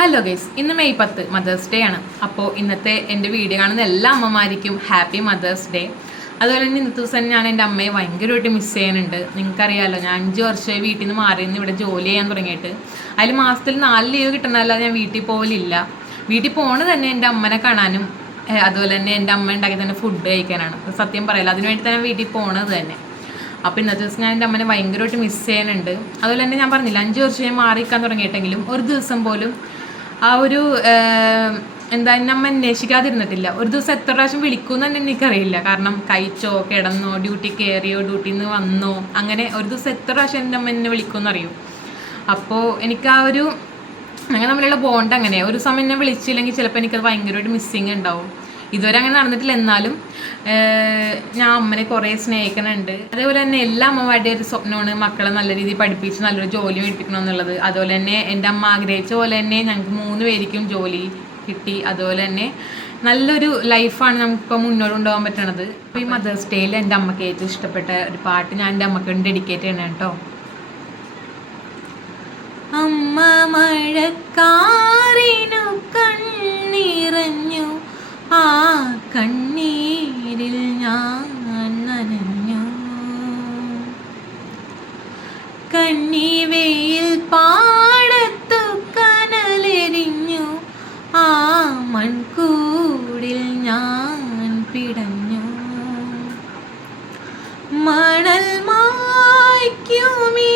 Hello guys, ഇന്ന് May 10 mothers day ആണ്. അപ്പോൾ ഇന്നത്തെ എൻ്റെ വീഡിയോ കാണുന്ന എല്ലാ അമ്മമാർക്കും ഹാപ്പി മദേഴ്സ് ഡേ. അതുപോലെ തന്നെ ഇന്നത്തെ ദിവസം ഞാൻ എൻ്റെ അമ്മയെ ഭയങ്കരമായിട്ട് മിസ് ചെയ്യാനുണ്ട്. നിങ്ങൾക്കറിയാമല്ലോ, ഞാൻ 5 വർഷമായി വീട്ടിൽ നിന്ന് മാറി നിന്ന് ഇവിടെ ജോലി ചെയ്യാൻ തുടങ്ങിയിട്ട്. അതിൽ മാസത്തിൽ 4 ലീവ് കിട്ടുന്നതല്ലാതെ ഞാൻ വീട്ടിൽ പോകലില്ല. വീട്ടിൽ പോകണത് തന്നെ എൻ്റെ അമ്മനെ കാണാനും അതുപോലെ തന്നെ എൻ്റെ അമ്മ ഉണ്ടാക്കി തന്നെ ഫുഡ് കഴിക്കാനാണ്. സത്യം പറയില്ല, അതിനുവേണ്ടി തന്നെ വീട്ടിൽ പോകണത് തന്നെ. അപ്പോൾ ഇന്നത്തെ ദിവസം ഞാൻ എൻ്റെ അമ്മനെ ഭയങ്കരമായിട്ട് മിസ് ചെയ്യാനുണ്ട്. അതുപോലെ തന്നെ ഞാൻ പറഞ്ഞില്ല, 5 വർഷമായി മാറിക്കാൻ തുടങ്ങിയിട്ടെങ്കിലും ഒരു ദിവസം പോലും ആ ഒരു എന്താ അമ്മ അന്വേഷിക്കാതിരുന്നിട്ടില്ല. ഒരു ദിവസം എത്ര പ്രാവശ്യം വിളിക്കുമെന്ന് തന്നെ എനിക്കറിയില്ല. കാരണം കഴിച്ചോ, കിടന്നോ, ഡ്യൂട്ടി കയറിയോ, ഡ്യൂട്ടിയിൽ നിന്ന് വന്നോ, അങ്ങനെ ഒരു ദിവസം എത്ര പ്രാവശ്യം എൻ്റെ അമ്മ എന്നെ വിളിക്കുമെന്ന് അറിയും. അപ്പോൾ എനിക്ക് ആ ഒരു അങ്ങനെ നമ്മളുള്ള ബോണ്ട് അങ്ങനെ ഒരു സമയം എന്നെ വിളിച്ചില്ലെങ്കിൽ ചിലപ്പോൾ എനിക്കത് ഭയങ്കരമായിട്ട് മിസ്സിങ് ഉണ്ടാവും. ഇതുവരെ അങ്ങനെ നടന്നിട്ടില്ല. എന്നാലും ഞാൻ അമ്മനെ കുറേ സ്നേഹിക്കുന്നുണ്ട്. അതേപോലെ തന്നെ എല്ലാ അമ്മമാരുടെയും ഒരു സ്വപ്നമാണ് മക്കളെ നല്ല രീതിയിൽ പഠിപ്പിച്ച് നല്ലൊരു ജോലി മേടിപ്പിക്കണം എന്നുള്ളത്. അതുപോലെ തന്നെ എൻ്റെ അമ്മ ആഗ്രഹിച്ച പോലെ തന്നെ ഞങ്ങൾക്ക് 3 പേർക്കും ജോലി കിട്ടി. അതുപോലെ തന്നെ നല്ലൊരു ലൈഫാണ് നമുക്കിപ്പോൾ മുന്നോട്ട് കൊണ്ടുപോകാൻ പറ്റണത്. അപ്പോൾ ഈ മദേഴ്സ് ഡേയിൽ എൻ്റെ അമ്മയ്ക്ക് ഏറ്റവും ഇഷ്ടപ്പെട്ട ഒരു പാട്ട് ഞാൻ എൻ്റെ അമ്മയ്ക്ക് ഡെഡിക്കേറ്റ് ചെയ്യണം കേട്ടോ. അമ്മ മഴക്കാറിനു കണ്ണിറഞ്ഞു, ആ കണ്ണീരിൽ ഞാൻ നനഞ്ഞു. കണ്ണിവെയിൽ പാടത്തു കനലെരിഞ്ഞു, ആ മൺകൂടിൽ ഞാൻ പിടഞ്ഞു. മണൽ മായ്ക്കുമീ